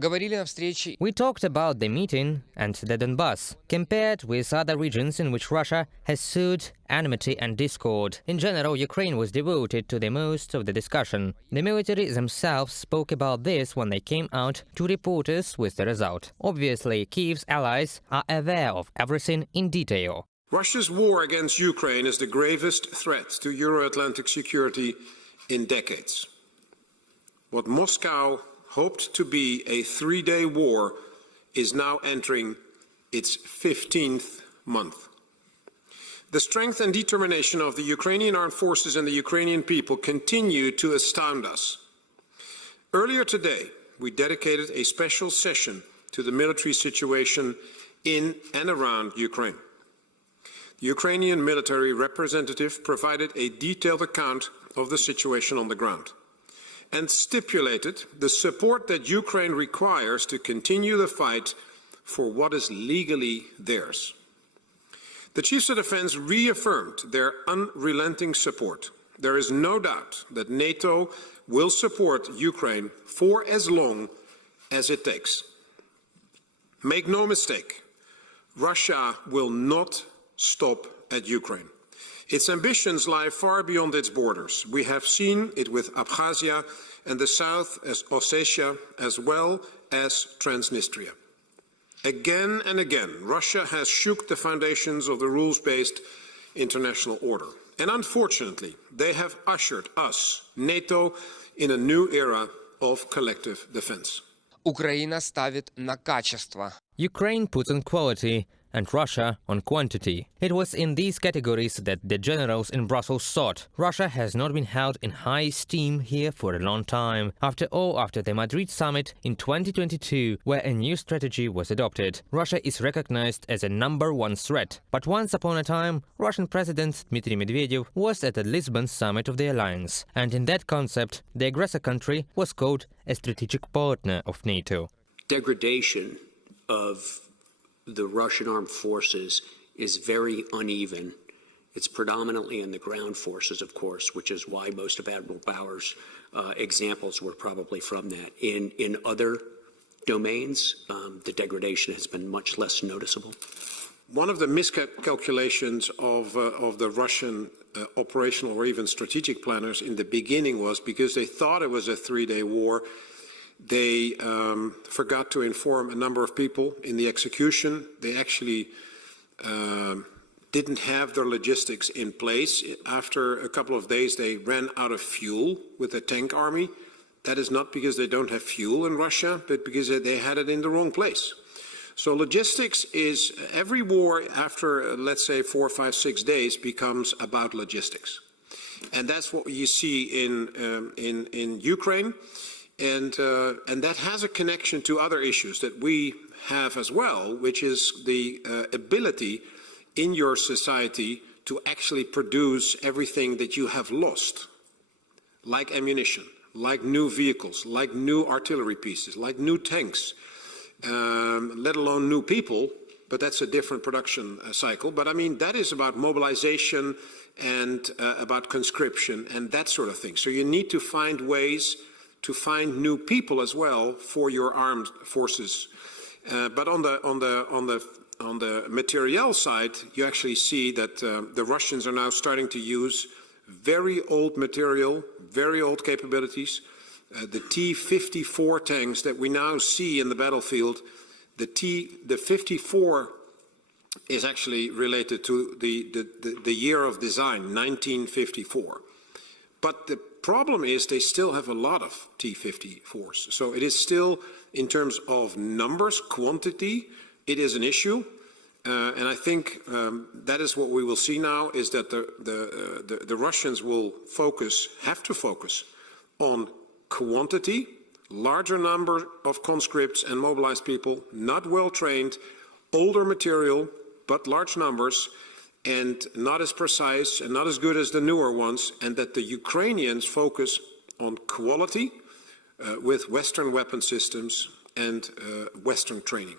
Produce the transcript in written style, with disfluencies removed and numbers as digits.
Говорили о встрече. We talked about the meeting and the Donbass, compared with other regions in which Russia has sowed enmity and discord. In general, Ukraine was devoted to the most of the discussion. The military themselves spoke about this when they came out to reporters with the result. Obviously, Kyiv's allies are aware of everything in detail. Russia's war against Ukraine is the gravest threat to Euro-Atlantic security in decades. What Moscow hoped to be a three-day war is now entering its 15th month. The strength and determination of the Ukrainian armed forces and the Ukrainian people continue to astound us. Earlier today, we dedicated a special session to the military situation in and around Ukraine. The Ukrainian military representative provided a detailed account of the situation on the ground and stipulated the support that Ukraine requires to continue the fight for what is legally theirs. The Chiefs of Defense reaffirmed their unrelenting support. There is no doubt that NATO will support Ukraine for as long as it takes. Make no mistake, Russia will not stop at Ukraine. Its ambitions lie far beyond its borders. We have seen it with Abkhazia and the South as Ossetia, as well as Transnistria. Again and again, Russia has shook the foundations of the rules-based international order. And unfortunately, they have ushered us, NATO, in a new era of collective defense. Украина ставит на качество. Ukraine puts on quality and Russia on quantity. It was in these categories that the generals in Brussels thought. Russia has not been held in high esteem here for a long time. After all, after the Madrid summit in 2022, where a new strategy was adopted, Russia is recognized as a #1 threat. But once upon a time, Russian President Dmitry Medvedev was at the Lisbon summit of the alliance. And in that concept, the aggressor country was called a strategic partner of NATO. Degradation of the Russian armed forces is very uneven. It's predominantly in the ground forces, of course, which is why most of Admiral Bauer's examples were probably from that. In other domains, the degradation has been much less noticeable. One of the miscalculations of the Russian operational or even strategic planners in the beginning was because they thought it was a three-day war. They forgot to inform a number of people in the execution. They actually didn't have their logistics in place. After a couple of days, they ran out of fuel with the tank army. That is not because they don't have fuel in Russia, but because they had it in the wrong place. So logistics is, every war after, let's say, 4, 5, 6 days becomes about logistics. And that's what you see in Ukraine. And that has a connection to other issues that we have as well, which is the ability in your society to actually produce everything that you have lost, like ammunition, like new vehicles, like new artillery pieces, like new tanks, let alone new people, but that's a different production cycle. But I mean, that is about mobilization and about conscription and that sort of thing. So you need to find ways to find new people as well for your armed forces. But on the materiel side, you actually see that the Russians are now starting to use very old material, very old capabilities. The T-54 tanks that we now see in the battlefield, the 54 is actually related to the year of design, 1954. But the problem is they still have a lot of T-54s. So it is still, in terms of numbers, quantity, it is an issue. And I think that is what we will see now, is that the Russians will have to focus on quantity, larger number of conscripts and mobilized people, not well trained, older material, but large numbers, and not as precise and not as good as the newer ones, and that the Ukrainians focus on quality with Western weapon systems and Western training.